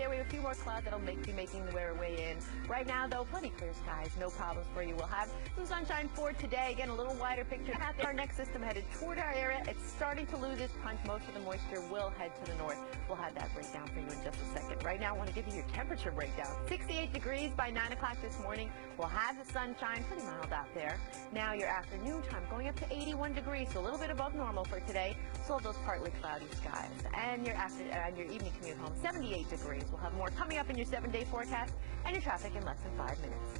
there. We have a few more clouds that'll be making their way in. Right now, though, plenty clear skies. No problems for you. We'll have some sunshine for today. Again, a little wider picture. Out there, our next system headed toward our area. It's starting to lose its punch. Most of the moisture will head to the north. We'll have that breakdown for you in just a second. Right now, I want to give you your temperature breakdown. 68 degrees by 9 o'clock this morning. We'll have the sunshine, pretty mild out there. Now your afternoon time going up to 81 degrees, so a little bit above normal for today. Still those partly cloudy skies. And your evening commute home, 78 degrees. We'll have more coming up in your 7-day forecast and your traffic in less than 5 minutes.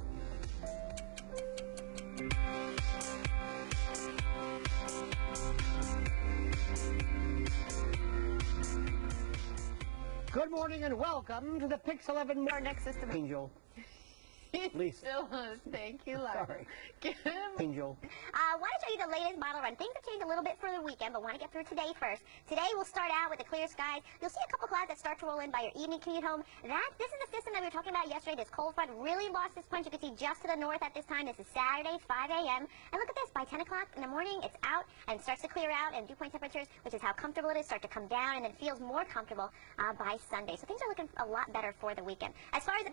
Good morning and welcome to the PIX11. Our next system. Angel. Lisa. Thank you, Larry. Sorry. Angel. Want to show you the latest model run. Things have changed a little bit for the weekend, but want to get through today first. Today we'll start out with the clear skies. You'll see a couple clouds that start to roll in by your evening commute home. This is the system that we were talking about yesterday. This cold front really lost its punch. You can see just to the north at this time. This is Saturday, 5 a.m. And look at this. By 10 o'clock in the morning, it's out and starts to clear out, and dew point temperatures, which is how comfortable it is, start to come down, and then feels more comfortable by Sunday. So things are looking a lot better for the weekend. As far as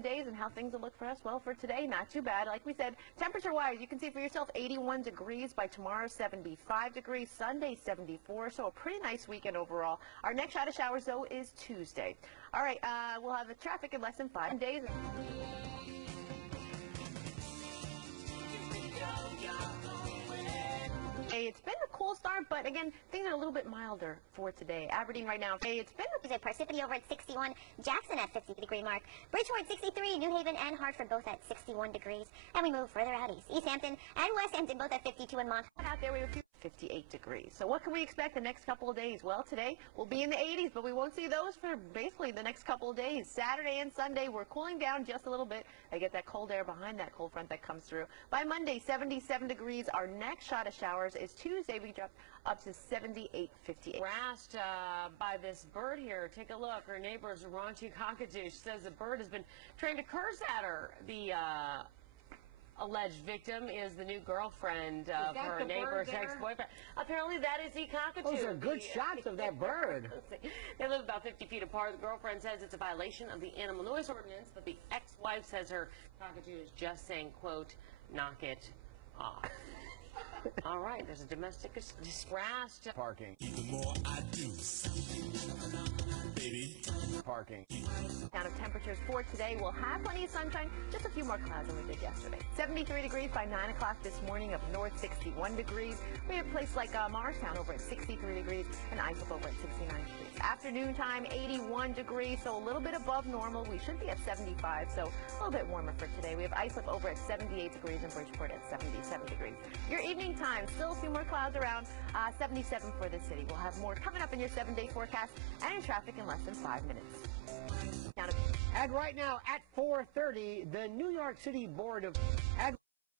days and how things will look for us, well, for today, not too bad. Like we said, temperature-wise, you can see for yourself 81 degrees. By tomorrow, 75 degrees. Sunday, 74. So a pretty nice weekend overall. Our next shot of showers, though, is Tuesday. All right, we'll have the traffic in less than 5 days. It's been a cool start, but again, things are a little bit milder for today. Aberdeen right now, it's been a Parsippany over at 61, Jackson at 50-degree mark, Bridgeport 63, New Haven and Hartford both at 61 degrees, and we move further out east. East Hampton and West Hampton both at 52 and Mont. Out there we have 58 degrees. So what can we expect the next couple of days? Well, today we'll be in the 80s, but we won't see those for basically the next couple of days. Saturday and Sunday, we're cooling down just a little bit. I get that cold air behind that cold front that comes through. By Monday, 77 degrees. Our next shot of showers is Tuesday. We drop up to 78, 58. Harassed by this bird here. Take a look. Her neighbor's raunchy cockatoo. She says the bird has been trying to curse at her. The alleged victim is the new girlfriend of her neighbor's ex-boyfriend. Apparently that is the cockatoo. Those are good shots of that bird. They live about 50 feet apart. The girlfriend says it's a violation of the animal noise ordinance, but the ex-wife says her cockatoo is just saying, quote, knock it off. All right, there's a domestic distress. Parking. The more I do, baby. Parking. Down of temperatures for today, we'll have plenty of sunshine, just a few more clouds than we did yesterday. 73 degrees by 9 o'clock this morning, up north 61 degrees. We have a place like Morristown over at 63 degrees and Islip over at 69 degrees. Afternoon time, 81 degrees, so a little bit above normal. We should be at 75, so a little bit warmer for today. We have Islip over at 78 degrees and Bridgeport at 77 degrees. Your evening time, still a few more clouds around, 77 for the city. We'll have more coming up in your 7-day forecast and in traffic in less than 5 minutes. And right now at 4:30, the New York City Board of Ag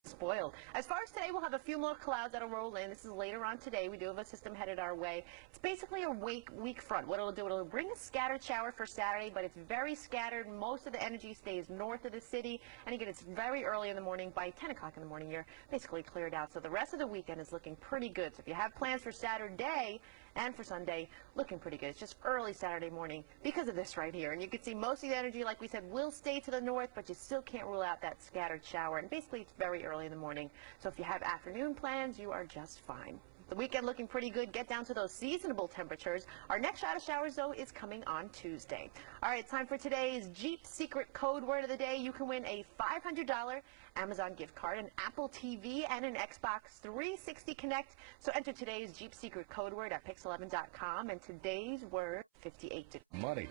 spoiled. As far as today, we'll have a few more clouds that'll roll in. This is later on today. We do have a system headed our way. It's basically a weak front. What it'll do, it'll bring a scattered shower for Saturday, but it's very scattered. Most of the energy stays north of the city. And again, it's very early in the morning. By 10 o'clock in the morning, you're basically cleared out. So the rest of the weekend is looking pretty good. So if you have plans for Saturday and for Sunday, looking pretty good. It's just early Saturday morning because of this right here. And you can see most of the energy, like we said, will stay to the north, but you still can't rule out that scattered shower. And basically, it's very early in the morning. So if you have afternoon plans, you are just fine. The weekend looking pretty good. Get down to those seasonable temperatures. Our next shot of showers, though, is coming on Tuesday. All right, it's time for today's Jeep Secret Code Word of the Day. You can win a $500 Amazon gift card, an Apple TV, and an Xbox 360 Connect. So enter today's Jeep Secret Code Word at PIX11.com. And today's word, 58 degrees. Money.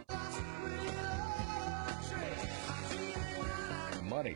Money.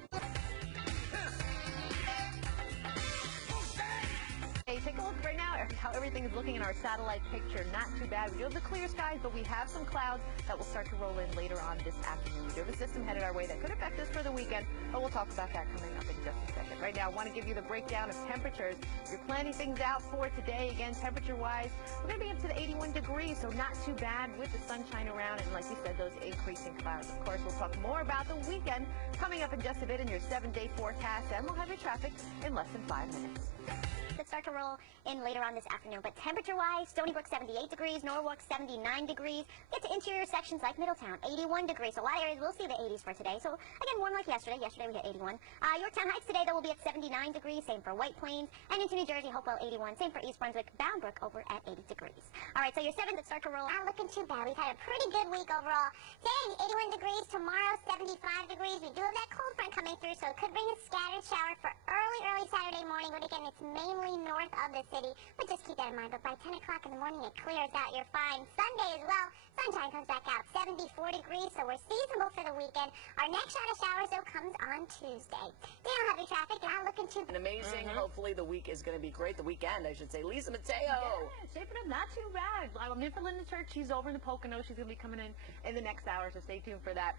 Hey, take a look right now at how everything is looking in our satellite picture. Not too bad. We do have the clear skies, but we have some clouds that will start to roll in later on this afternoon. We do have a system headed our way that could affect us for the weekend, but we'll talk about that coming up in just a second. Right now, I want to give you the breakdown of temperatures. If you're planning things out for today, again, temperature-wise, we're going to be up to the 81 degrees, so not too bad with the sunshine around, and like you said, those increasing clouds. Of course, we'll talk more about the weekend coming up in just a bit in your 7-day forecast, and we'll have your traffic in less than 5 minutes. start to roll in later on this afternoon. But temperature-wise, Stony Brook 78 degrees, Norwalk 79 degrees. Get to interior sections like Middletown, 81 degrees. So a lot of areas will see the 80s for today. So again, warm like yesterday. Yesterday we hit 81. Yorktown Heights today, though, will be at 79 degrees. Same for White Plains. And into New Jersey, Hopewell 81. Same for East Brunswick, Bound Brook over at 80 degrees. All right, so your 7 that start to roll. Not looking too bad. We've had a pretty good week overall. Today, 81 degrees. Tomorrow, 75 degrees. We do have that cold front coming through, so it could bring a scattered shower for early Saturday morning. But again, it's mainly north of the city. But just keep that in mind. But by 10 o'clock in the morning, it clears out. You're fine. Sunday as well. Sunshine comes back out. 74 degrees, so we're seasonable for the weekend. Our next shot of showers, though, comes on Tuesday. They don't have any traffic. They're not looking too amazing. Hopefully the week is going to be great. The weekend, I should say. Lisa Mateo. Yeah, shaping up not too bad. I'm in for Linda Church. She's over in the Poconos. She's going to be coming in the next hour, so stay tuned for that.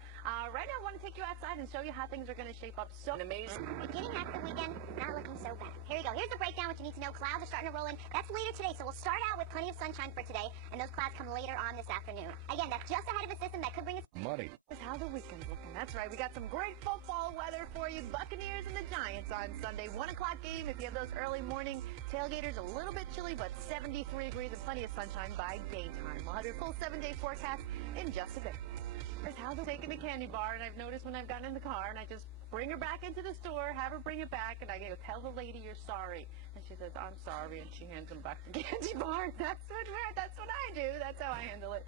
Right now, I want to take you outside and show you how things are going to shape up. So amazing. Beginning after the weekend, not looking so bad. Here you go. Here's the breakdown, what you need to know. Clouds are starting to roll in. That's later today, so we'll start out with plenty of sunshine for today, and those clouds come later on this afternoon. Again, that's just ahead of a system that could bring us Money. Here's how the weekend's looking. That's right. We got some great football weather for you. Buccaneers and the Giants on Sunday. 1 o'clock game. If you have those early morning tailgaters, a little bit chilly, but 73 degrees and plenty of sunshine by daytime. We'll have your full 7-day forecast in just a bit. Here's how they're taking the candy bar, and I've noticed when I've gotten in the car, and I just bring her back into the store, have her bring it back, and I go, tell the lady you're sorry. And she says, I'm sorry, and she hands him back the candy bar. That's what I do. That's how I handle it.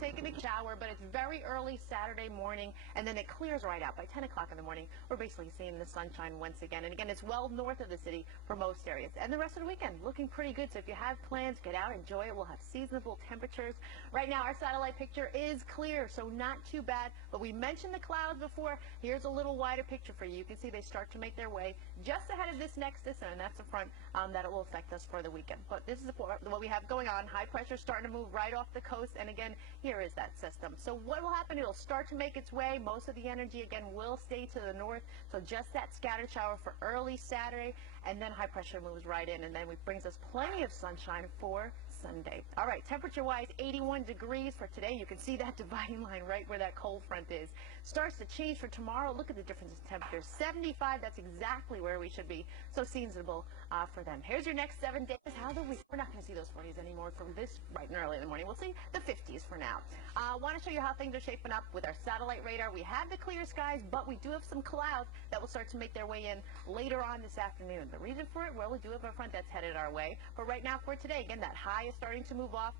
Taking a shower, but it's very early Saturday morning, and then it clears right out. By 10 o'clock in the morning, we're basically seeing the sunshine once again. And again, it's well north of the city for most areas. And the rest of the weekend, looking pretty good. So if you have plans, get out, enjoy it. We'll have seasonable temperatures. Right now, our satellite picture is clear, so not too bad. But we mentioned the clouds before. Here's a little wider picture for you. You can see they start to make their way just ahead of this next system, and that's the front that it will affect us for the weekend. But this is what we have going on. High pressure starting to move right off the coast, and again, here is that system. So what will happen? It'll start to make its way. Most of the energy, again, will stay to the north. So just that scattered shower for early Saturday, and then high pressure moves right in, and then it brings us plenty of sunshine for Sunday. All right, temperature-wise, 81 degrees for today. You can see that dividing line right where that cold front is. Starts to change for tomorrow. Look at the difference in temperature. 75, that's exactly where we should be. So seasonable for them. Here's your next 7 days. How the week. We're not going to see those 40s anymore from this bright and early in the morning. We'll see the 50s for now. Want to show you how things are shaping up with our satellite radar. We have the clear skies, but we do have some clouds that will start to make their way in later on this afternoon. The reason for it, well, we do have a front that's headed our way. But right now for today, again, that high is starting to move off.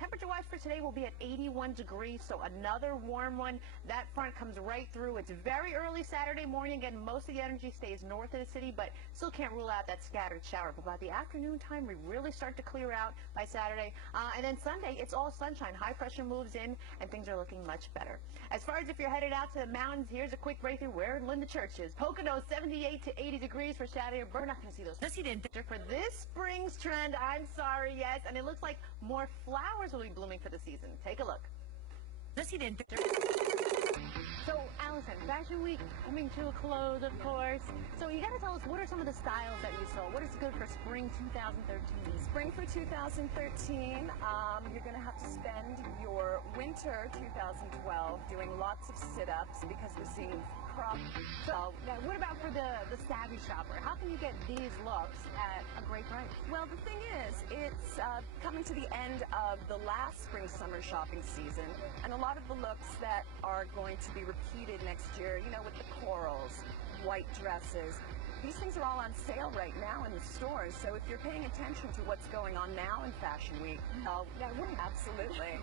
Temperature-wise for today will be at 81 degrees, so another warm one. That front comes right through. It's very early Saturday morning. Again, most of the energy stays north of the city, but still can't rule out that scattered shower. But by the afternoon time, we really start to clear out by Saturday. And then Sunday, it's all sunshine. High pressure moves in, and things are looking much better. As far as if you're headed out to the mountains, here's a quick breakthrough where Linda Church is. Poconos, 78 to 80 degrees for Saturday. We're not going to see those. For this spring's trend, I'm sorry, yes, and it looks like more flowers will be blooming for the season. Take a look. So, Allison, Fashion Week coming to a close, of course. So you got to tell us, what are some of the styles that you saw? What is good for spring 2013? Spring for 2013, you're going to have to spend your winter 2012 doing lots of sit-ups because we're seeing crop. So, what about for the savvy shopper? How can you get these looks at a great price? Well, the thing is, it's coming to the end of the last spring-summer shopping season, and a lot of the looks that are going to be repeated next year, you know, with the corals, white dresses, these things are all on sale right now in the stores, so if you're paying attention to what's going on now in Fashion Week, absolutely.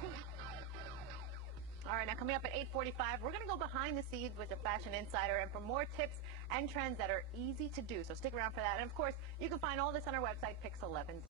All right, now coming up at 8:45, we're going to go behind the scenes with the Fashion Insider and for more tips and trends that are easy to do. So stick around for that. And, of course, you can find all this on our website, PIX11.